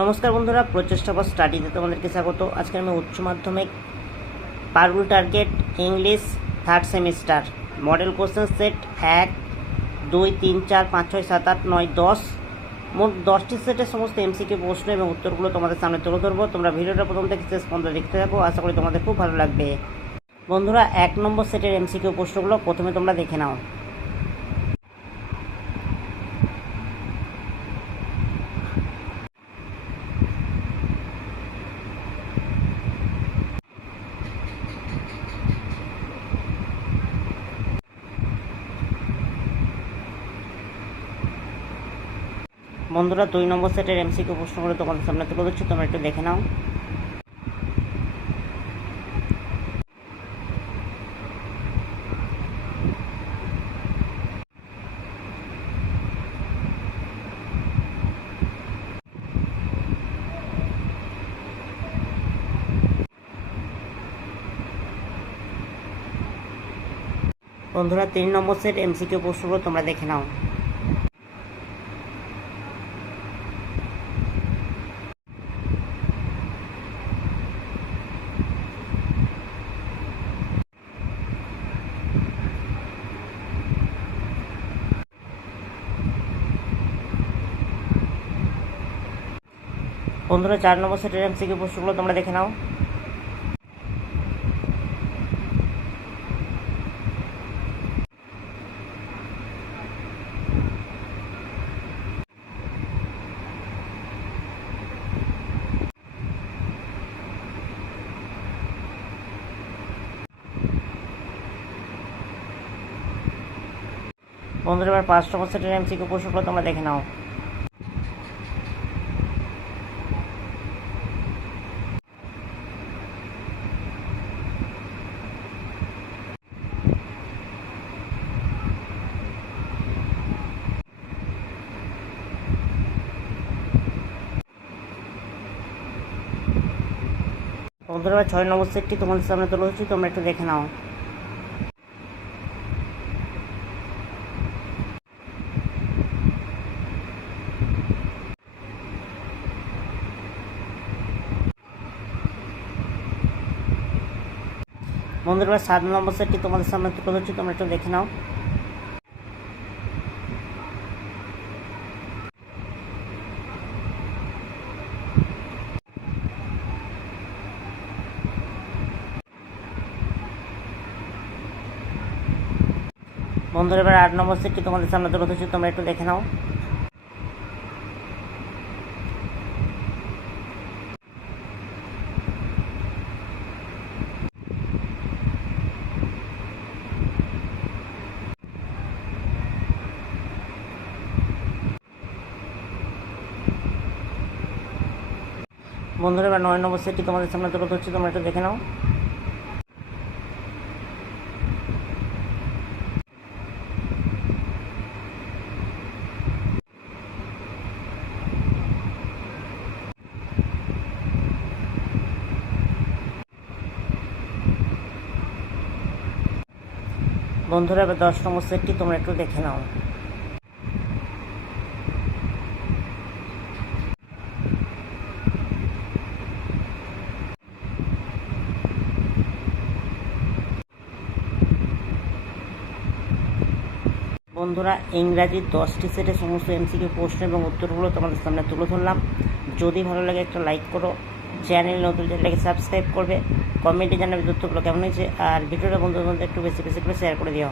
নমস্কার বন্ধুরা, প্রচেষ্টা ফর স্টাডিতে তোমাদেরকে স্বাগত। আজকে আমি উচ্চ মাধ্যমিক Parul target English third semester model question set 1, 2, 3, 4, 5, 6, 7, 8, 9, 10 মোট 10টি সেটের সমস্ত এমসিকিউ প্রশ্ন এবং উত্তরগুলো তোমাদের সামনে তুলে ধরবো। তোমরা ভিডিওটা প্রথম থেকে শেষ পর্যন্ত দেখতে থাকো, আশা করি তোমাদের খুব ভালো লাগবে। বন্ধুরা, 1 নম্বর সেটের এমসিকিউ প্রশ্নগুলো প্রথমে তোমরা দেখে নাও। বন্ধুরা, 2 নম্বর সেটের এমসিকিউ প্রশ্নগুলো তোমাদের সামনে তুলে ধরছি, তোমরা একটু দেখে নাও। বন্ধুরা, 3 নম্বর সেট এমসিকিউ প্রশ্নগুলো তোমরা দেখে নাও। বন্ধুরা, 4 নম্বর সেটের এমসিকিউ প্রশ্নগুলো তোমরা দেখে নাও। বন্ধুরা, এবার 5 নম্বর সেটের এমসিকিউ প্রশ্নগুলো তোমরা দেখে নাও। বন্ধুরা, এবার 6 নম্বর সেটটি তোমাদের সামনে তুলে ধরছি, তোমরা একটু দেখে নাও। বন্ধুরা, এবার 7 নম্বর সেটটি তোমাদের সামনে তুলে ধরছি, তোমরা একটু দেখে নাও। বন্ধুরা, এবার 8 নম্বর সেটটি তোমাদের সামনে তুলে ধরছি, তোমরা একটু দেখে নাও। বন্ধুরা, এবার 9 নম্বর সেটটি তোমাদের সামনে তুলে ধরছি, তোমরা একটু দেখে নাও। বন্ধুরা, এবার 10 নম্বর সেটটি তোমরা একটু দেখে নাও। বন্ধুরা, ইংরাজির 10টি সেটের সমস্ত এমসিকিউ প্রশ্ন এবং উত্তরগুলো তোমাদের সামনে তুলে ধরলাম। যদি ভালো লাগে একটা লাইক করো, চ্যানেল নতুন চ্যানেলটাকে সাবস্ক্রাইব করবে, কমেন্টে জানাবে তথ্যগুলো কেমন হয়েছে, আর ভিডিওটা বন্ধুদের মধ্যে একটু বেশি বেশি করে শেয়ার করে দিও।